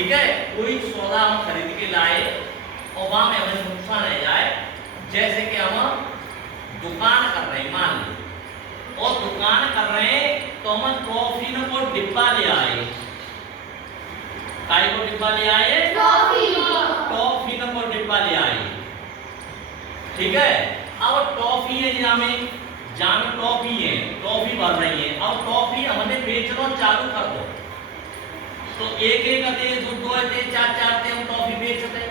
ठीक है, कोई सौदा हम खरीद के लाए और वहां में हमें नुकसान रह जाए, जैसे कि हम दुकान कर रहे हैं मान लो, और दुकान कर रहे हैं तो हम टॉफी को डिब्बा ले आए, काय को डिब्बा ले आए, टॉफी को डिब्बा ले आए, ठीक है। अब टॉफी है जहाँ टॉफी है, टॉफी भर रही है, अब टॉफी हमने बेचना चालू कर दो, तो एक एक आते दो आते चार हम टॉफी बेचते।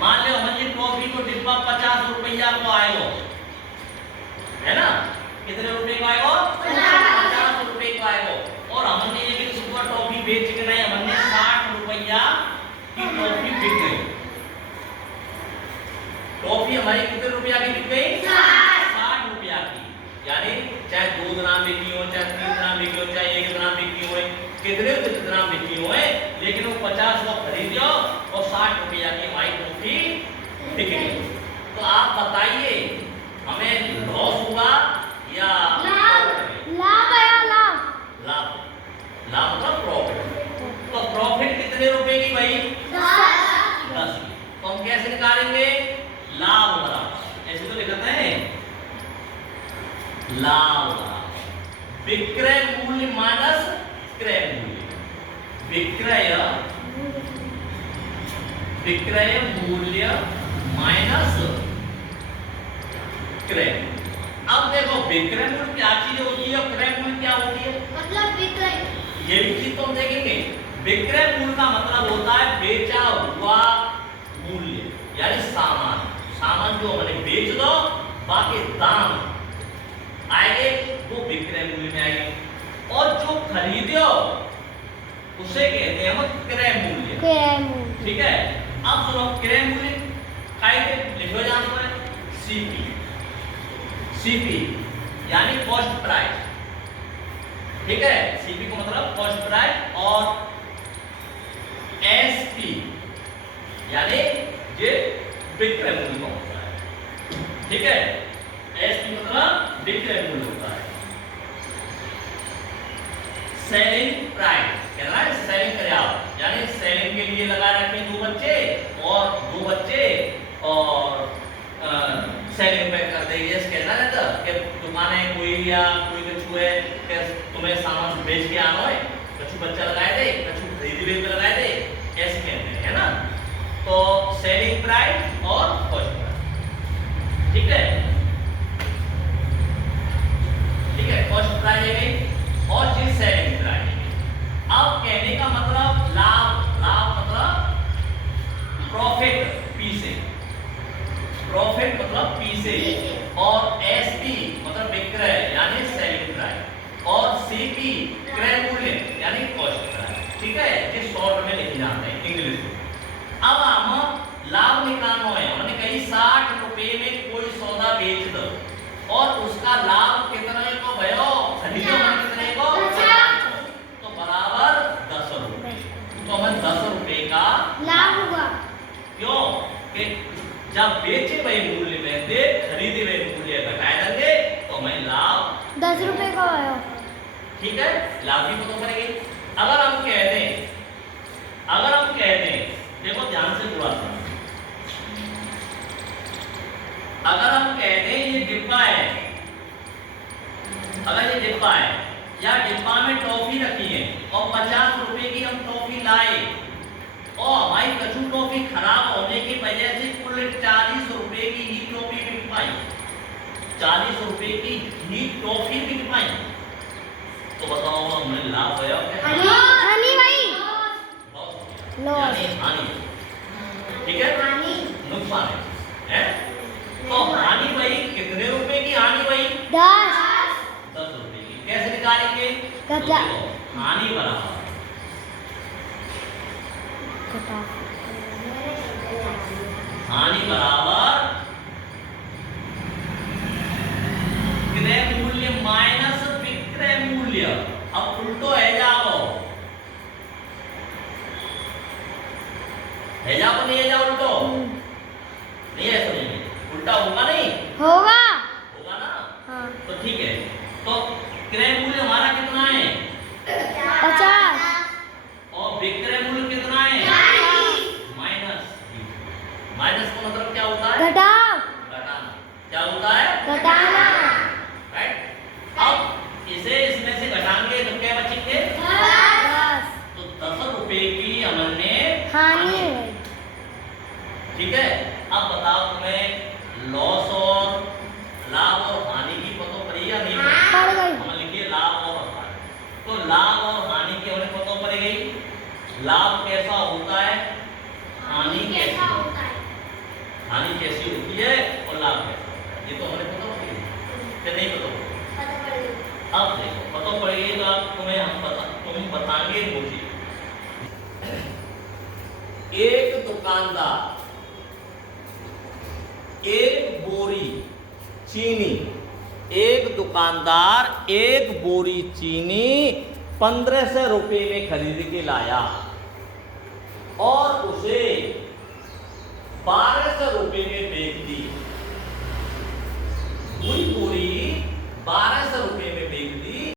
मान लो हमने टॉफी को डिब्बा 50 रुपया को आएगा, है ना, कितने रुपए का आएगा, 50 रुपए का आएगा, और हमने एक सुपर टॉफी बेच के नहीं, हमने 60 रुपया की टॉफी बिक गई। टॉफी हमारी कितने रुपया की बिक गई, 60 रुपया की, यानी चाहे 2 ग्राम बिकी हो, चाहे 3 ग्राम बिकी हो, चाहे 1 ग्राम बिकी हो, कितने ग्राम बिकी हो, लेकिन वो 50 को खरीदो और 60 रुपया की हमारी टॉफी बिक गई। तो आप बताइए हमें लॉस हुआ या लाभ? मतलब प्रॉफिट। तो प्रॉफिट कितने रुपए की भाई, 10। तो हम कैसे निकालेंगे, लाभ बराबर, ऐसे तो लिखते हैं, लाभ बराबर विक्रय मूल्य माइनस क्रय मूल्य, विक्रय मूल्य माइनस क्रय। अब देखो विक्रय मूल्य क्या चीज होती है और क्रय मूल्य क्या होती है, मतलब विक्रय, ये भी चीज तो हम देखेंगे। विक्रय मूल्य का मतलब होता है बेचा हुआ मूल्य, यानी सामान जो हमने बेच दो, बाकी दाम आएंगे वो विक्रय मूल्य में आएंगे, और जो खरीदो उसे कहते हैं हम क्रय मूल्य, ठीक है। अब सुनो, क्रय मूल्य लिखो जाने पर सीपी यानी कॉस्ट प्राइस, ठीक है, सीपी को मतलब कॉस्ट प्राइस, और एसपी यानी ये विक्रय मूल्य का होता है, ठीक है। एसपी मतलब विक्रय मूल्य होता है। सेलिंग प्राइस कह रहा है, सेलिंग करे आप, यानी सेलिंग के लिए लगा रखे 2 बच्चे और सेलिंग पे कर देंगे, जैसे कहना रहता कि दुकान है कोई या कोई कछु है कि तुम्हें सामान बेच के आना है, कछु बच्चा लगाए दे, कछु खरीदी बेच पे लगाए दे, ऐसे कहते हैं, है ना। तो सेलिंग प्राइस और कॉस्ट प्राइस, ठीक है, कॉस्ट प्राइस है गई और चीज सेलिंग प्राइस है। अब कहने का मतलब लाभ मतलब प्रॉफिट, पी से, और एसपी मतलब विक्रय यानी सेलिंग प्राइस, और सीपी क्रय मूल्य यानी कॉस्ट प्राइस, ठीक है, ये शॉर्ट में लिखे जाते हैं इंग्लिश में। अब हम लाभ निकालना है, हमने कही 60 रुपए में कोई सौदा बेच दो और उसका लाभ कितने को भयो, खरीदो कितने को, तो बराबर 10 रुपए, तो हमें 10 रुपए का लाभ हुआ। क्यों कि जब बेचे हुए मूल्य में से खरीदे हुए मूल्य घटाए देंगे तो हमें लाभ 10 रुपए का आया, ठीक है, लाभ भी पता करेंगे। अगर हम कहते हैं देखो ध्यान से पूरा सा, अगर हम कहते हैं ये डिब्बा है, अगर ये डिब्बा है या डिब्बा में टॉफी रखी है और 50 रुपए की हम टॉफी लाए और हमारी कछु टॉफी खराब होने की वजह से कुल 40 रुपए की ही टॉफी बिक पाई, 40 रुपए की ही टॉफी बिक पाई, तो बताओ हमें लाभ है हानि भाई, यानी हानि, ठीक है, नुकसान है, तो हानि भाई कितने रुपए की हानि भाई, 10 रुपए की। कैसे निकालेंगे, हानि बराबर हानि बराबर क्रय मूल्य माइनस विक्रय मूल्य। अब उल्टो है जाओ, है जाओ नहीं है जाओ, उल्टो नहीं है, सुनिए उल्टा होगा नहीं, होगा ना, हाँ। तो ठीक है, तो क्रय मूल्य हमारा कितना है, 50 और विक्रय मूल्य कितना माइनस का मतलब क्या होता है? घटाव, घटाना। क्या होता है? घटाना, राइट। अब इसे इसमें से घटाएंगे तो क्या बचेंगे? 10 तो 10 रुपए की हमने हानि हुई। ठीक है। अब बताओ तुम्हें लॉस और लाभ और हानि की पतो पड़ी या नहीं पड़ी? पड़ गई। हम लिखिए लाभ और हानि। तो लाभ और हानि की हमें पतो पड़ गई। लाभ कैसा होता है, हानि कैसा होता है, हानि कैसी होती है और लाभ कैसा होता है, ये तो हमें पता पड़ गई कि नहीं पता पड़ी? अब देखो पता पड़ गई तो अब तुम बताएंगे मुझे। एक दुकानदार एक बोरी चीनी, एक दुकानदार एक बोरी चीनी 1500 रुपए में खरीद के लाया और उसे 1200 रुपए में बेच दी। पूरी पूरी 1200 रुपए में